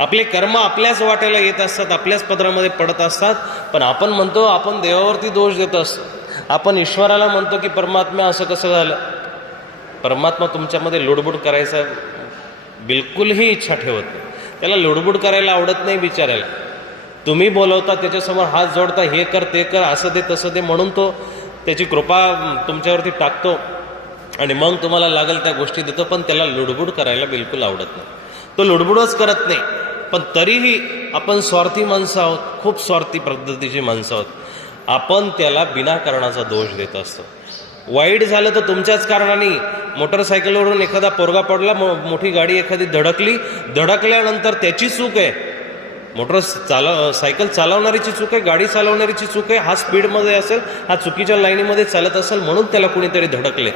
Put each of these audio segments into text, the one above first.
आपले कर्म आपल्याच वाट्याला येत असतात, आपल्याच पदरामध्ये पडत असतात. पण आपण म्हणतो आपण देवावरती दोष देत असतो. आपण ईश्वराला म्हणतो की परमात्मा असं कसं झालं. परमात्मा तुमच्यामध्ये लुडबुड करायचा बिलकुलही इच्छा ठेवत नाही. त्याला लुडबुड करायला आवडत नाही बिचारायला. तुम्ही बोलवता, त्याच्यासमोर हात जोडता, हे कर ते कर, असं दे तसं दे म्हणून तो त्याची कृपा तुमच्यावरती टाकतो आणि मग तुम्हाला लागेल त्या गोष्टी देतो. पण त्याला लुडबुड करायला बिलकुल आवडत नाही. तो लुडबुडच करत नाही. पण तरीही आपण स्वार्थी माणसं आहोत, खूप स्वार्थी पद्धतीची माणसं आहोत. आपण त्याला बिनाकारणाचा दोष देत असतो. वाईट झालं तर तुमच्याच कारणाने. मोटरसायकलवरून एखादा पोरगा पडला, मोठी गाडी एखादी धडकल्यानंतर त्याची चूक आहे. सायकल चालवणारीची चूक आहे, गाडी चालवणारीची चूक आहे. हा स्पीडमध्ये असेल, हा चुकीच्या लाईनीमध्ये चालत असेल म्हणून त्याला कुणीतरी धडकले.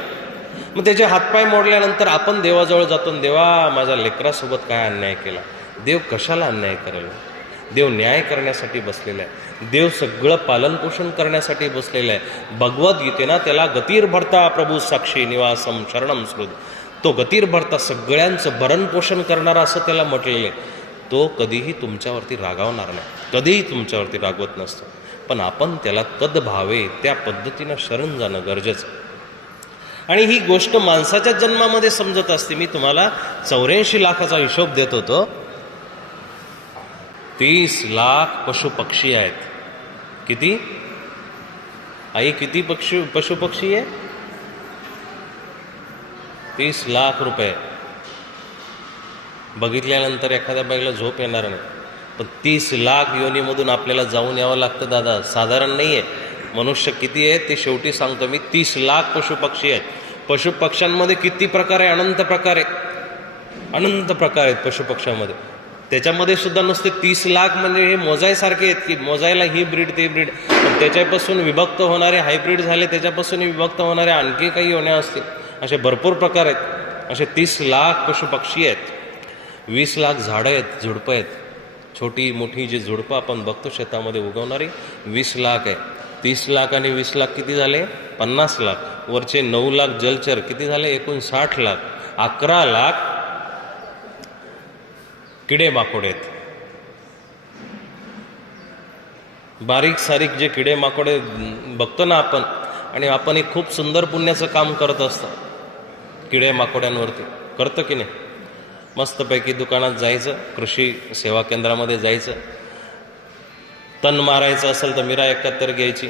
मग त्याचे हातपाय मोडल्यानंतर आपण देवाजवळ जातो, देवा माझ्या लेकरासोबत काय अन्याय केला. देव कशाला अन्याय करेल. देव न्याय करण्यासाठी बसलेला आहे. देव सगळं पालनपोषण करण्यासाठी बसलेला आहे. भगवद्गीतेना त्याला गतीर भरता प्रभू साक्षी निवासम शरणम श्रुत. तो गतीर भरता सगळ्यांचं भरणपोषण करणारा असं त्याला म्हटलेलं आहे. तो कधीही तुमच्यावरती रागावणार नाही, कधीही तुमच्यावरती रागवत नसतो. पण आपण त्याला तद्भावे त्या पद्धतीनं शरण जाणं गरजेचं. आणि ही गोष्ट माणसाच्या जन्मामध्ये समजत असते. मी तुम्हाला 84 लाखाचा हिशोब देत होतो. 30 लाख पशुपक्षी आहेत. किती आई, किती पशुपक्षी आहे? 30 लाख रुपये. बघितल्यानंतर एखाद्या बाईला झोप येणार नाही. पण 30 लाख योनीमधून आपल्याला जाऊन यावं लागतं दादा, साधारण नाही आहे. मनुष्य किती आहेत ते शेवटी सांगतो मी. 30 लाख पशुपक्षी आहेत. पशुपक्ष्यांमध्ये किती प्रकार आहे? अनंत प्रकार आहे, अनंत प्रकार आहेत पशुपक्ष्यामध्ये. त्याच्यामध्ये सुद्धा नुसते 30 लाख म्हणजे हे मोजायसारखे आहेत की मोजायला ही ब्रीड ते ब्रीड. पण त्याच्यापासून विभक्त होणारे हायब्रीड झाले, त्याच्यापासून विभक्त होणारे आणखी काही होण्या असतील. असे भरपूर प्रकार आहेत. असे 30 लाख पशुपक्षी आहेत. 20 लाख झाडं आहेत, झुडपं आहेत. छोटी मोठी जी झुडपं आपण बघतो शेतामध्ये उगवणारी 20 लाख आहे. 30 लाख आणि 20 लाख किती झाले? 50 लाख. वरचे 9 लाख जलचर किती झाले? एकूण 60 लाख. 11 लाख किडे माकोडे आहेत. बारीक सारीक जे किडे माकोडे बघतो ना आपण, आणि आपण एक खूप सुंदर पुण्याचं काम करत असतो किडे माकोड्यांवरती. करतो की नाही? मस्तपैकी दुकानात जायचं, कृषी सेवा केंद्रामध्ये जायचं, तण मारायचं असेल तर मिरा 71 घ्यायची,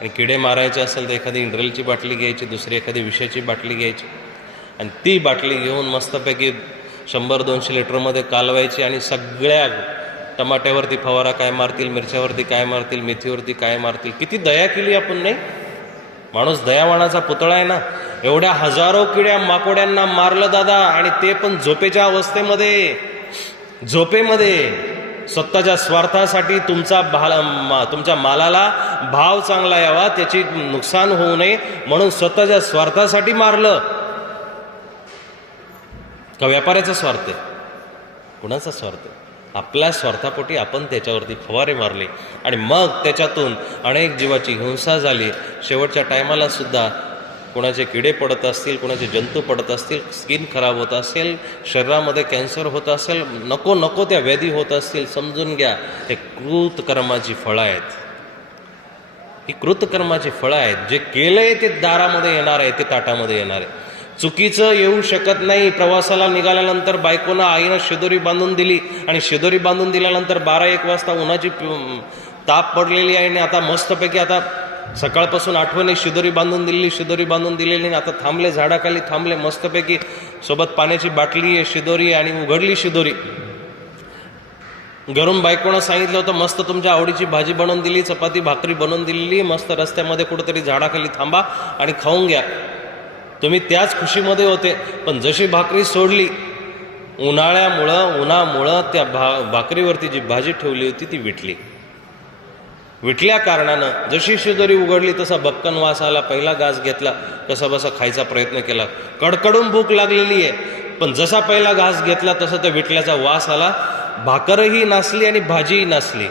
आणि किडे मारायचे असेल तर एखादी इंड्रेलची बाटली घ्यायची, दुसरी एखादी विषाची बाटली घ्यायची, आणि ती बाटली घेऊन मस्तपैकी 100-200 लिटरमध्ये कालवायची. आणि सगळ्या टमाट्यावरती फवारा काय मारतील, मिरच्यावरती काय मारतील, मेथीवरती काय मारतील. किती दया केली आपण, नाही? माणूस दयावानाचा पुतळा आहे ना. एवढ्या हजारो किड्या माकोड्यांना मारलं दादा, आणि ते पण झोपेच्या अवस्थेमध्ये. स्वतःच्या स्वार्थासाठी. तुमच्या मालाला भाव चांगला यावा, त्याची नुकसान होऊ नये म्हणून स्वतःच्या स्वार्थासाठी मारलं. का व्यापाऱ्याचा स्वार्थ आहे? कुणाचा स्वार्थ आहे? आपल्या स्वार्थापोटी आपण त्याच्यावरती फवारे मारले, आणि मग त्याच्यातून अनेक जीवाची हिंसा झाली. शेवटच्या टायमाला सुद्धा कोणाचे किडे पडत असतील, कोणाचे जंतू पडत असतील, स्किन खराब होत असेल, शरीरामध्ये कॅन्सर होत असेल, नको त्या व्याधी होत असतील. समजून घ्या, हे कृतकर्माची फळं आहेत. ही कृतकर्माची फळं आहेत. जे केलंय ते दारामध्ये येणार आहे, ते ताटामध्ये येणार आहे. चुकीचं येऊ शकत नाही. प्रवासाला निघाल्यानंतर बायकोनं आईनं शिदोरी बांधून दिली, आणि शिदोरी बांधून दिल्यानंतर 12-1 वाजता उन्हाची ताप पडलेली आहे, आणि आता मस्तपैकी आता सकाळपासून आठवणी शिदोरी बांधून दिलेली, आता थांबले, झाडाखाली थांबले, मस्तपैकी सोबत पाण्याची बाटली आहे, शिदोरी, आणि उघडली शिदोरी. घरून बायकोनं सांगितलं होतं मस्त तुमच्या आवडीची भाजी बनवून दिली, चपाती भाकरी बनवून दिलेली, मस्त रस्त्यामध्ये कुठेतरी झाडाखाली थांबा आणि खाऊन घ्या. तुम्ही त्याच खुशीमध्ये होते. पण जशी भाकरी सोडली, उन्हामुळं त्या भाकरीवरती जी भाजी ठेवली होती ती विटल्या कारणानं जशी शिदोरी उघडली तसा बक्कन वास आला. पहिला घास घेतला, कसा बसा खायचा प्रयत्न केला, कडकडून भूक लागलेली आहे. पण जसा पहिला घास घेतला तसा त्या विटल्याचा वास आला. भाकरही नासली आणि भाजीही नासली.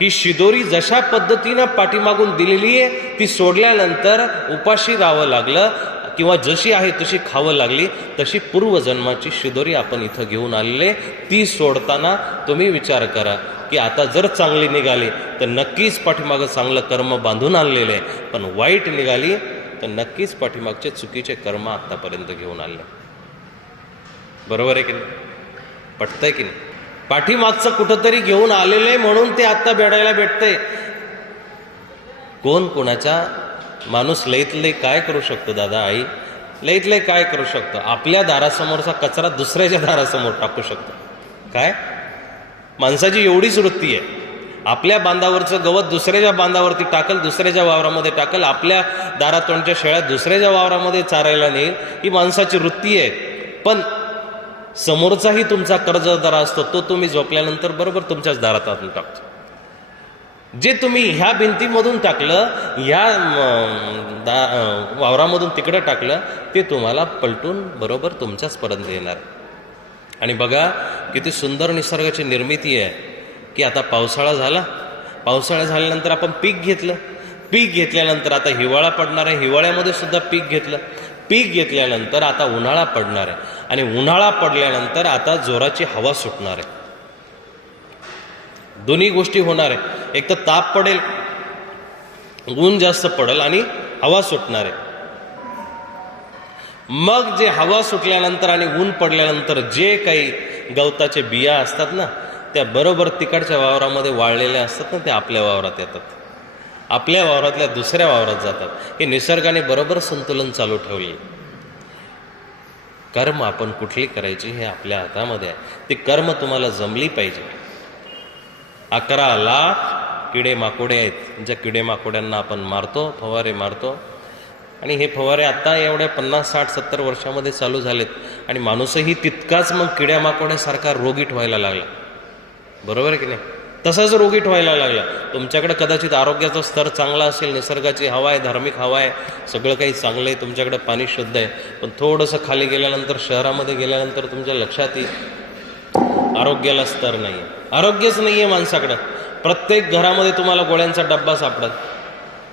ही शिदोरी जशा पद्धतीनं पाठीमागून दिलेली आहे ती सोडल्यानंतर उपाशी राहावं लागलं. किंवा जशी आहे तशी खावं लागली, तशी पूर्वजन्माची शिदोरी आपण इथं घेऊन आलेले. ती सोडताना तुम्ही विचार करा की आता जर चांगली निघाली तर नक्कीच पाठीमागं चांगलं कर्म बांधून आणलेलं आहे, पण वाईट निघाली तर नक्कीच पाठीमागचे चुकीचे कर्म आत्तापर्यंत घेऊन आले. बरोबर आहे की नाही? पटतंय की नाही? पाठीमागचं कुठंतरी घेऊन आलेलं आहे म्हणून ते आत्ता बेडायला भेटतंय. कोण कोणाच्या माणूस लईत लई काय करू शकतो दादा आई? लईत लई काय करू शकतो? आपल्या दारासमोरचा कचरा दुसऱ्याच्या दारासमोर टाकू शकतो. काय माणसाची एवढीच वृत्ती आहे. आपल्या बांधावरचं गवत दुसऱ्याच्या बांधावरती टाकल, दुसऱ्याच्या वावरामध्ये टाकल, आपल्या दारातोंडच्या शेळ्या दुसऱ्याच्या वावरामध्ये चारायला नेईल, ही माणसाची वृत्ती आहे. पण समोरचाही तुमचा कर्जदार असतो, तो तुम्ही झोपल्यानंतर बरोबर तुमच्याच दारात आणून टाकतो. जे तुम्ही ह्या भिंतीमधून टाकलं, ह्या वावरामधून तिकडं टाकलं, ते तुम्हाला पलटून बरोबर तुमच्याचपर्यंत येणार. आणि बघा किती सुंदर निसर्गाची निर्मिती आहे की आता पावसाळा झाला, पावसाळा झाल्यानंतर आपण पीक घेतलं, पीक घेतल्यानंतर आता हिवाळा पडणार आहे, हिवाळ्यामध्ये सुद्धा पीक घेतलं, पीक घेतल्यानंतर आता उन्हाळा पडणार आहे, आणि उन्हाळा पडल्यानंतर आता जोराची हवा सुटणार आहे. दोन्ही गोष्टी होणार आहे. एक तर ताप पडेल, ऊन जास्त पडेल, आणि हवा सुटणार आहे. मग जे हवा सुटल्यानंतर आणि ऊन पडल्यानंतर जे काही गवताचे बिया असतात ना, त्या बरोबर तिकडच्या वावरामध्ये वाळलेल्या असतात ना, त्या आपल्या वावरात येतात, आपल्या वावरातल्या दुसऱ्या वावरात जातात. हे निसर्गाने बरोबर संतुलन चालू ठेवले. कर्म आपण कुठली करायची हे आपल्या हातामध्ये आहे. ती कर्म तुम्हाला जमली पाहिजे. 11 लाख किडे माकोडे आहेत, ज्या किडे माकोड्यांना आपण मारतो, फवारे मारतो, आणि हे फवारे आता एवढ्या 50, 60, 70 वर्षामध्ये चालू झालेत, आणि माणूसही तितकाच मग किड्या माकोड्यासारखा रोगीट व्हायला लागला. बरोबर आहे की नाही? तसाच रोगीट व्हायला लागला. तुमच्याकडे कदाचित आरोग्याचा स्तर चांगला असेल, निसर्गाची हवा आहे, धार्मिक हवा आहे, सगळं काही चांगलं आहे, तुमच्याकडे पाणी शुद्ध आहे, पण थोडंसं खाली गेल्यानंतर, शहरामध्ये गेल्यानंतर तुमच्या लक्षात येईल आरोग्याला स्तर नाही आहे, आरोग्यच नाही आहे माणसाकडं. प्रत्येक घरामध्ये तुम्हाला गोळ्यांचा डब्बा सापडत,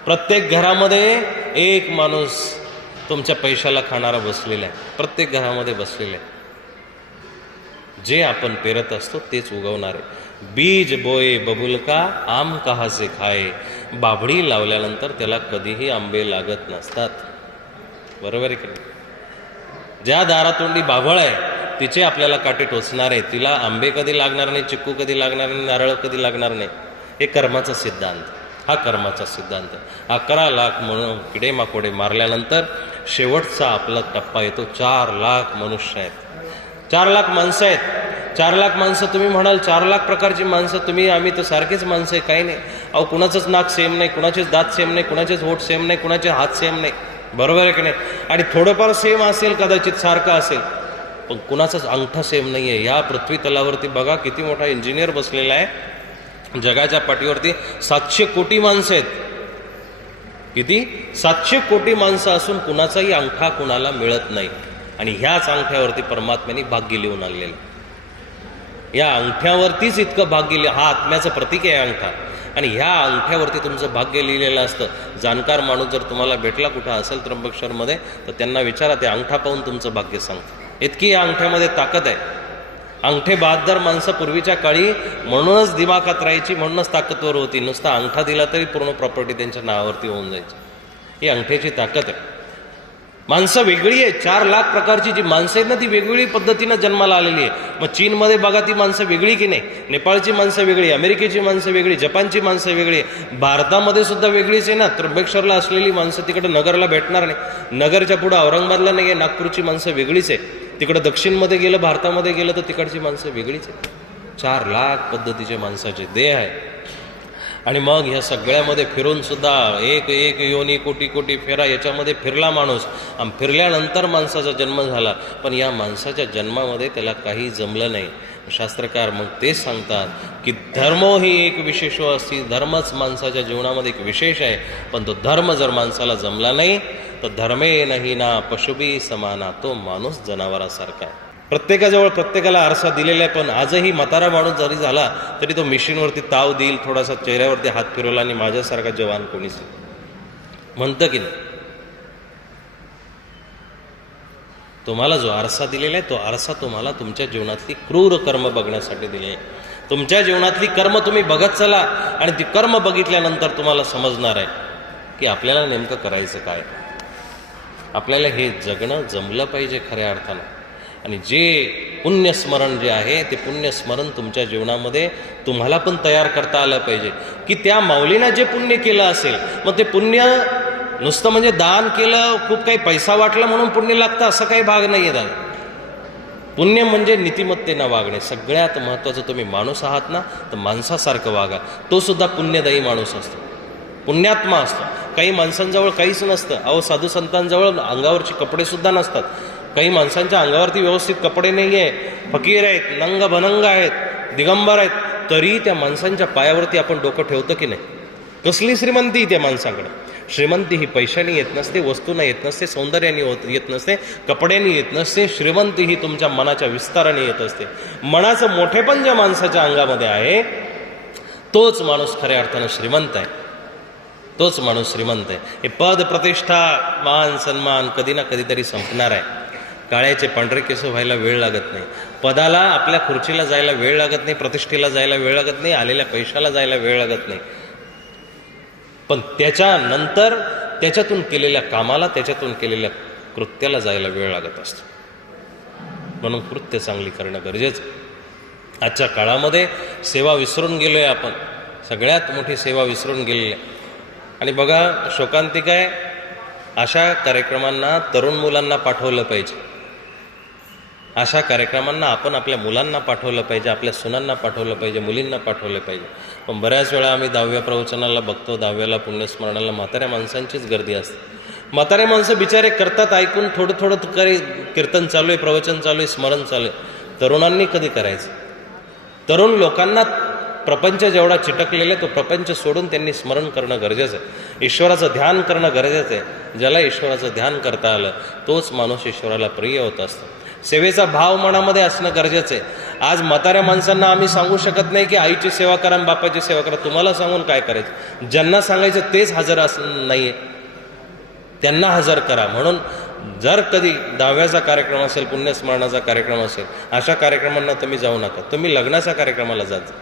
प्रत्येक घरामध्ये एक माणूस तुमच्या पैशाला खाणारा बसलेला आहे, प्रत्येक घरामध्ये बसलेला आहे. जे आपण पेरत असतो तेच उगवणार आहे. बीज बोये बबुलका आम कहा से खाए. बाभडी लावल्यानंतर त्याला कधीही आंबे लागत नसतात. बरोबर आहे की नाही? ज्या दारातोंडी बाभळ आहे तिचे आपल्याला काटे टोचणार आहे, तिला आंबे कधी लागणार नाही, चिक्कू कधी लागणार नाही, नारळ कधी लागणार नाही. हे कर्माचा सिद्धांत, हा कर्माचा सिद्धांत. 11 लाख म्हणून किडे माकोडे मारल्यानंतर शेवटचा आपला टप्पा येतो. 4 लाख मनुष्य आहेत, 4 लाख माणसं आहेत. 4 लाख माणसं तुम्ही म्हणाल, 4 लाख प्रकारची माणसं, तुम्ही आम्ही तर सारखेच माणसं आहे. काही नाही अहो, कुणाचंच नाक सेम नाही, कुणाचेच दात सेम नाही, कुणाचेच होठ सेम नाही, कुणाचे हात सेम नाही. बरोबर आहे की नाही? आणि थोडंफार सेम असेल, कदाचित सारखं असेल, पण कुणाचाच अंगठा सेम नाही आहे. या पृथ्वी तलावरती बघा किती मोठा इंजिनियर बसलेला आहे. जगाच्या पाठीवरती 700 कोटी माणसं आहेत. किती? 700 कोटी माणसं असून कुणाचाही अंगठा कुणाला मिळत नाही. आणि ह्याच अंगठ्यावरती परमात्म्याने भाग्य लिहून आणलेलं. या अंगठ्यावरतीच इतकं भाग्य लिहिलं. हा आत्म्याचं प्रतीक आहे अंगठा, आणि ह्या अंगठ्यावरती तुमचं भाग्य लिहिलेलं असतं. जाणकार माणूस जर तुम्हाला भेटला कुठं असेल त्र्यंबकेश्वरमध्ये, तर त्यांना विचारा, ते अंगठा पाहून तुमचं भाग्य सांगतं. इतकी या अंगठ्यामध्ये ताकद आहे. अंगठे बहादर माणसं पूर्वीच्या काळी म्हणूनच दिमाखात राहायची, म्हणूनच ताकदवर होती. नुसता अंगठा दिला तरी पूर्ण प्रॉपर्टी त्यांच्या नावावरती होऊन जायची. ही अंगठ्याची ताकद आहे. माणसं वेगळी आहे. 4 लाख प्रकारची जी माणसं आहेत ना, ती वेगवेगळी पद्धतीनं जन्माला आलेली आहे. मग चीनमध्ये बघा ती माणसं वेगळी की नाही, नेपाळची माणसं वेगळी, अमेरिकेची माणसं वेगळी, जपानची माणसं वेगळी, भारतामध्ये सुद्धा वेगळीच आहे ना. त्र्यंबकेश्वरला असलेली माणसं तिकडे नगरला भेटणार नाही, नगरच्या पुढं औरंगाबादला नाही आहे. नागपूरची माणसं वेगळीच आहे. तिकडं दक्षिणमध्ये गेलं, भारतामध्ये गेलं तर तिकडची माणसं वेगळीच आहे. 4 लाख पद्धतीचे माणसाचे देह आहे. आणि मग ह्या सगळ्यामध्ये फिरून सुद्धा एक एक योनी कोटी कोटी फेरा याच्यामध्ये फिरला माणूस, आणि फिरल्यानंतर माणसाचा जन्म झाला. पण या माणसाच्या जन्मामध्ये त्याला काही जमलं नाही. शास्त्रकार मग तेच सांगतात की धर्मो ही एक विशेषो असती. धर्मच माणसाच्या जीवनामध्ये एक विशेष आहे. पण तो धर्म जर माणसाला जमला नाही तर धर्मे नाही ना पशुबी समाना, तो माणूस जनावरासारखा आहे. प्रत्येकाजवळ प्रत्येकाला आरसा दिलेला आहे. पण आजही म्हातारा माणूस जरी झाला तरी तो मिशीनवरती ताव देईल, थोडासा चेहऱ्यावरती हात फिरवला, आणि माझ्यासारखा जवान कोणीच म्हणतं की नाही. तुम्हाला जो आरसा दिलेला आहे तो आरसा तुम्हाला तुमच्या जीवनातली क्रूर कर्म बघण्यासाठी दिले आहे. तुमच्या जीवनातली कर्म तुम्ही बघत चला आणि ती कर्म बघितल्यानंतर तुम्हाला समजणार आहे की आपल्याला नेमकं करायचं काय. आपल्याला हे जगणं जमलं पाहिजे खऱ्या अर्थानं. आणि जे पुण्यस्मरण जे आहे ते पुण्यस्मरण तुमच्या जीवनामध्ये तुम्हाला पण तयार करता आलं पाहिजे की त्या माऊलीनं जे पुण्य केलं असेल, मग ते पुण्य नुसतं म्हणजे दान केलं, खूप काही पैसा वाटला म्हणून पुण्य लागतं असं काही भाग नाही आहे दादा. पुण्य म्हणजे नीतिमत्तेनं वागणे. सगळ्यात महत्त्वाचं, तुम्ही माणूस आहात ना, तर माणसासारखं वागा. तो सुद्धा पुण्यदायी माणूस असतो, पुण्यात्मा असतो. काही माणसांजवळ काहीच नसतं. अहो, साधू संतांजवळ अंगावरचे कपडे सुद्धा नसतात. काही माणसांच्या अंगावरती व्यवस्थित कपडे नाही आहे, फकीर आहेत, नंग भनंग आहेत, दिगंबर आहेत, तरी त्या माणसांच्या पायावरती आपण डोकं ठेवतं की नाही. कसली श्रीमंती त्या माणसाकडे. श्रीमंती ही पैशाने येत नसते, वस्तूने येत नसते, सौंदर्याने येत नसते, कपड्याने येत नसते. श्रीमंती ही तुमच्या मनाच्या विस्ताराने येत असते. मनाचं मोठेपण ज्या माणसाच्या अंगामध्ये आहे तोच माणूस खऱ्या अर्थानं श्रीमंत आहे. तोच माणूस श्रीमंत आहे. हे पद, प्रतिष्ठा, मान, सन्मान कधी ना कधीतरी संपणार आहे. काळ्याचे पांढरे केस व्हायला वेळ लागत नाही. पदाला, आपल्या खुर्चीला जायला वेळ लागत नाही, प्रतिष्ठेला जायला वेळ लागत नाही, आलेल्या पैशाला जायला वेळ लागत नाही. पण त्याच्यानंतर त्याच्यातून केलेल्या कामाला, त्याच्यातून केलेल्या कृत्याला जायला वेळ लागत असतो. म्हणून कृत्य चांगली करणं गरजेचं. आजच्या काळामध्ये सेवा विसरून गेलो आहे आपण. सगळ्यात मोठी सेवा विसरून गेलेली आहे. आणि बघा, शोकांतिक आहे, अशा कार्यक्रमांना तरुण मुलांना पाठवलं पाहिजे. अशा कार्यक्रमांना आपण आपल्या मुलांना पाठवलं पाहिजे, आपल्या सुनांना पाठवलं पाहिजे, मुलींना पाठवलं पाहिजे. पण बऱ्याच वेळा आम्ही 10व्या प्रवचनाला बघतो, 10व्याला पुण्यस्मरणाला म्हाताऱ्या माणसांचीच गर्दी असते. म्हातारे माणसं बिचारे करतात ऐकून, थोडं थोडं काही कीर्तन चालू आहे, प्रवचन चालू आहे, स्मरण चालू आहे. तरुणांनी कधी करायचं. तरुण लोकांना प्रपंच जेवढा चिटकलेला आहे तो प्रपंच सोडून त्यांनी स्मरण करणं गरजेचं आहे. ईश्वराचं ध्यान करणं गरजेचं आहे. ज्याला ईश्वराचं ध्यान करता आलं तोच माणूस ईश्वराला प्रिय होत असतो. सेवेचा भाव मनामध्ये असणं गरजेचं आहे. आज म्हाताऱ्या माणसांना आम्ही सांगू शकत नाही की आईची सेवा करा, बापाची सेवा करा. तुम्हाला सांगून काय करायचं. ज्यांना सांगायचं तेच हजर नाही आहे, त्यांना हजर करा. म्हणून जर कधी 10व्याचा कार्यक्रम असेल, पुण्यस्मरणाचा कार्यक्रम असेल, अशा कार्यक्रमांना तुम्ही जाऊ नका. तुम्ही लग्नाच्या कार्यक्रमाला जात.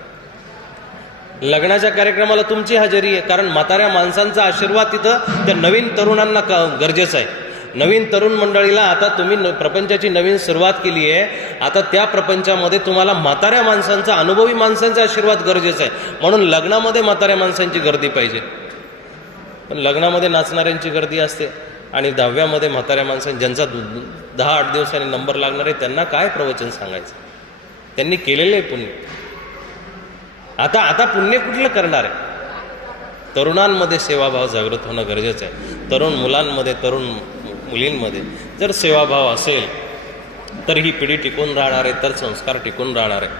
लग्नाच्या कार्यक्रमाला तुमची हजेरी आहे, कारण म्हाताऱ्या माणसांचा आशीर्वाद तिथं त्या नवीन तरुणांना गरजेचा आहे. नवीन तरुण मंडळीला आता तुम्ही प्रपंचाची नवीन सुरुवात केली आहे. आता त्या प्रपंचामध्ये तुम्हाला म्हाताऱ्या माणसांचा, अनुभवी माणसांचा आशीर्वाद गरजेचा आहे. म्हणून लग्नामध्ये म्हाताऱ्या माणसांची गर्दी पाहिजे. पण लग्नामध्ये नाचणाऱ्यांची गर्दी असते आणि 10व्यामध्ये म्हाताऱ्या माणसांनी, ज्यांचा 10-8 दिवसांनी नंबर लागणार आहे, त्यांना काय प्रवचन सांगायचं. त्यांनी केलेलं आहे पुण्य. आता पुण्य कुठलं करणार आहे. तरुणांमध्ये सेवाभाव जागृत होणं गरजेचं आहे. तरुण मुलांमध्ये, तरुण मुलींमध्ये जर सेवाभाव असेल तर ही पिढी टिकून राहणार आहे, तर संस्कार टिकून राहणार आहे.